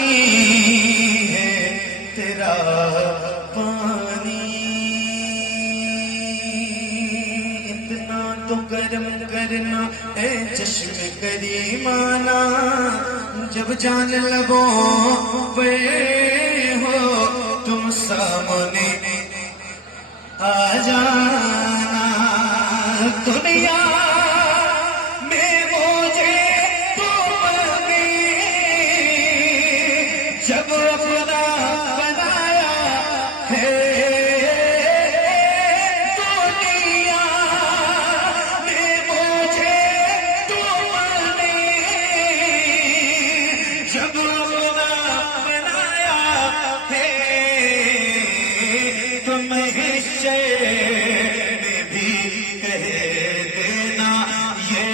ہے تیرا پانی، اتنا تو کرم کرنا اے چشم کریمانہ، جب جان لبوں پہ ہو تم سامنے آ جانا، دنیا میں مجھے تو بنے جب اپنا بنایا ہے، دنیا میں مجھے تو بنے جب اپنا بنایا ہے، تم حصے میں بھی کہہ دینا یہ